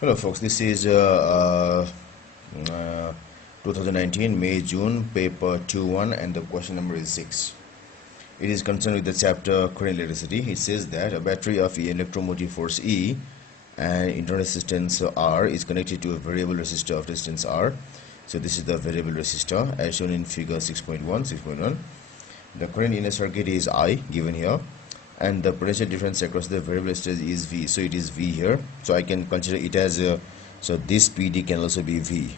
Hello folks, this is 2019 May June paper 2-1 and the question number is 6. It is concerned with the chapter current electricity. It says that a battery of electromotive force E and internal resistance R is connected to a variable resistor of resistance R. So this is the variable resistor as shown in figure 6.1. The current in a circuit is I given here, and the potential difference across the variable resistors is V. So it is V here. So I can consider it as so this PD can also be V.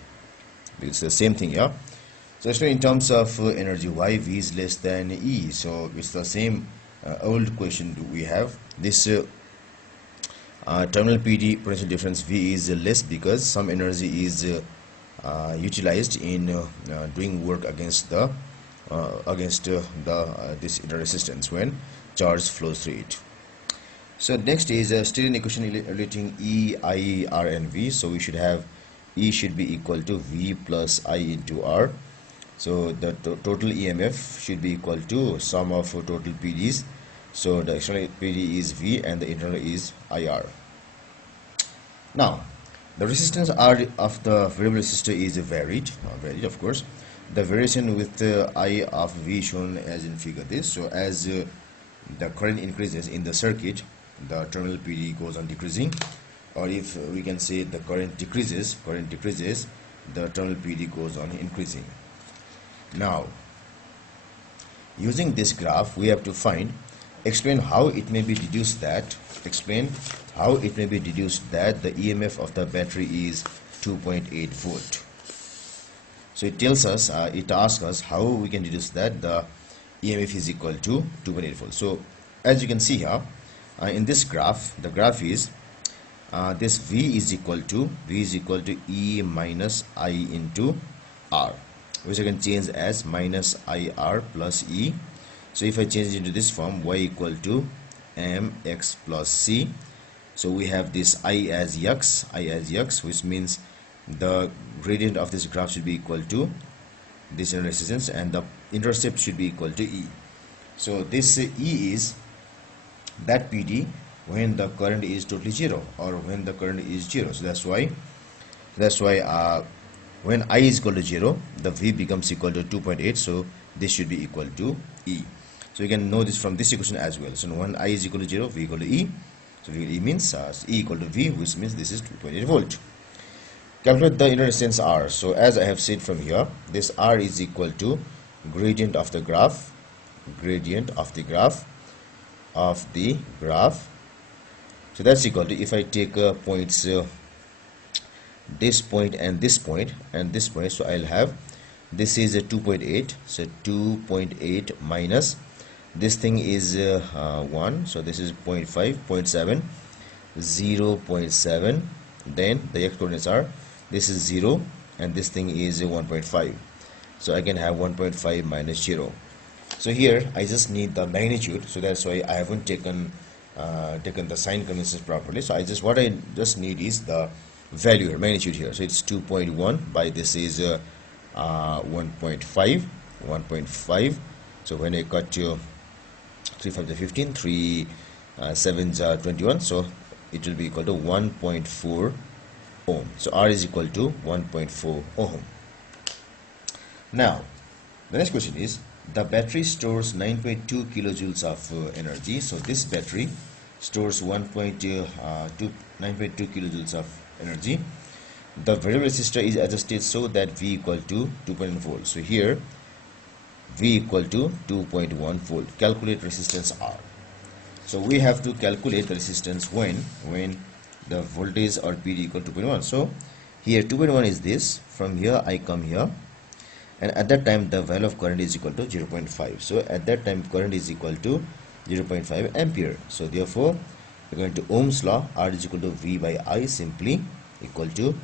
It's the same thing, yeah. So actually in terms of energy, why V is less than E? So it's the same old question we have. This terminal PD potential difference V is less because some energy is utilized in doing work against the this inner resistance when charge flows through it. So next is still an equation relating E, I, R and V. So we should have E should be equal to V plus I into R. So the total EMF should be equal to sum of total PDs. So the external PD is V and the internal is IR. Now the resistance R of the variable resistor is varied of course. The variation with I of V shown as in figure this. So as the current increases in the circuit, the terminal PD goes on decreasing, or if we can say the current decreases, the terminal PD goes on increasing. Now using this graph we have to explain how it may be deduced that the EMF of the battery is 2.8 volt. So it tells us, it asks us how we can deduce that the EMF is equal to 2.8 volts. So as you can see here in this graph, the graph is this V is equal to E minus I into R, which I can change as minus IR plus E. So if I change it into this form, Y equal to mx plus C. So we have this I as X, which means the gradient of this graph should be equal to this inner resistance and the intercept should be equal to E. So this E is that PD when the current is totally zero or when the current is zero. So that's why when I is equal to 0, the V becomes equal to 2.8. So this should be equal to E. So you can know this from this equation as well. So when I is equal to 0, V equal to E. So E means E equal to V, which means this is 2.8 volt. Calculate the inner resistance R. So as I have said from here, this R is equal to gradient of the graph. So that's equal to, if I take points this point and this point and this point, so I'll have this is a 2.8. So 2.8 minus this thing is 1. So this is 0.5, 0.7, 0.7. Then the x coordinates are, this is 0 and this thing is 1.5. So I can have 1.5 minus 0. So here I just need the magnitude, so that's why I haven't taken the sign conventions properly. So what I just need is the value here, magnitude here. So it's 2.1 by this is 1.5. So when I cut to 3 5 15, 3 7 21, so it will be equal to 1.4 ohm. So R is equal to 1.4 ohm. Now the next question is, the battery stores 9.2 kilojoules of energy. So this battery stores 9.2 kilojoules of energy. The variable resistor is adjusted so that V equal to 2.1 volt. So here V equal to 2.1 volt. Calculate resistance R. So we have to calculate the resistance when the voltage or PD equal to 2.1. So here 2.1 is this. From here I come here, and at that time the value of current is equal to 0.5. So at that time current is equal to 0.5 ampere. So therefore according to Ohm's law, R is equal to V by I, simply equal to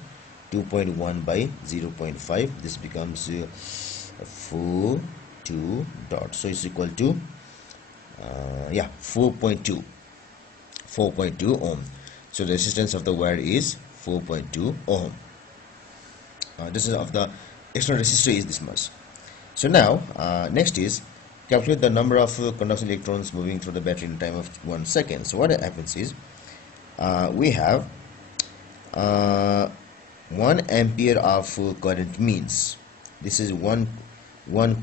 2.1 by 0.5. This becomes 4.2 dot. So it's equal to 4.2 ohm. So the resistance of the wire is 4.2 ohm. This is of the external resistor is this much. So now next is calculate the number of conduction electrons moving through the battery in time of 1 second. So what happens is we have uh, 1 ampere of current means this is 1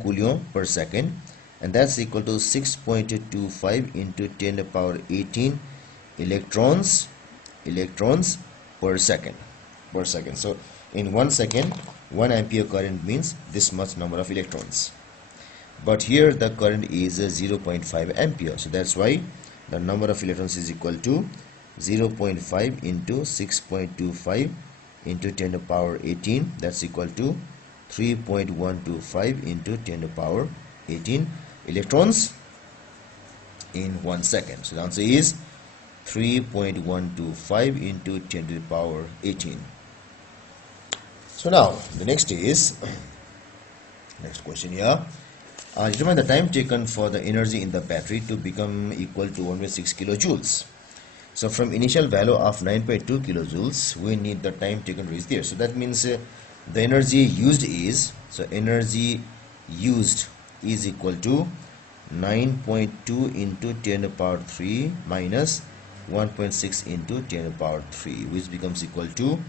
coulomb per second, and that's equal to 6.25 into 10 to the power 18 electrons per second. So in 1 second 1 ampere current means this much number of electrons, but here the current is 0.5 ampere, so that's why the number of electrons is equal to 0.5 into 6.25 into 10 to the power 18, that's equal to 3.125 into 10 to the power 18 electrons in 1 second. So the answer is 3.125 into 10 to the power 18. So now the next is next question here. Determine the time taken for the energy in the battery to become equal to 1/6 kilojoules. So from initial value of 9.2 kilojoules, we need the time taken to reach there. So that means the energy used is, so energy used is equal to 9.2 into 10 to the power 3 minus 1.6 into 10 to the power 3, which becomes equal to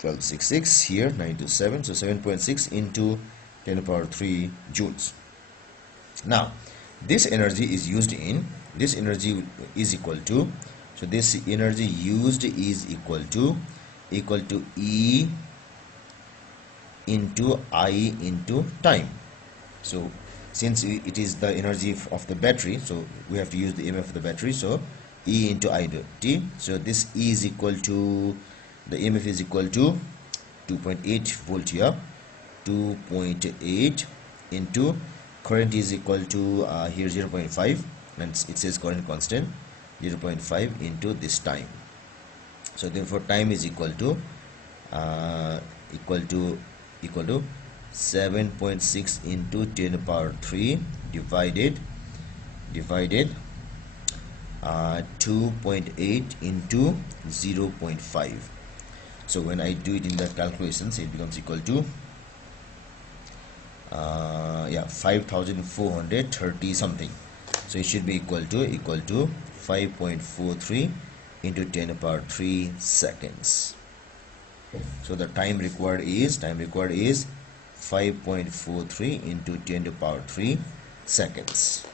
1266 here, 927, so 7.6 into 10 to the power 3 joules. Now this energy is used in, this energy is equal to, so this energy used is equal to E into I into time. So since it is the energy of the battery, so we have to use the EMF of the battery, so E into I t. So this E is equal to, the EMF is equal to 2.8 volt here, 2.8 into current is equal to here 0.5, and it says current constant 0.5 into this time. So therefore time is equal to 7.6 into 10 to the power 3 divided 2.8 into 0.5. So when I do it in the calculations, it becomes equal to 5430 something. So it should be equal to 5.43 into 10 to the power 3 seconds. So the time required is 5.43 into 10 to the power 3 seconds.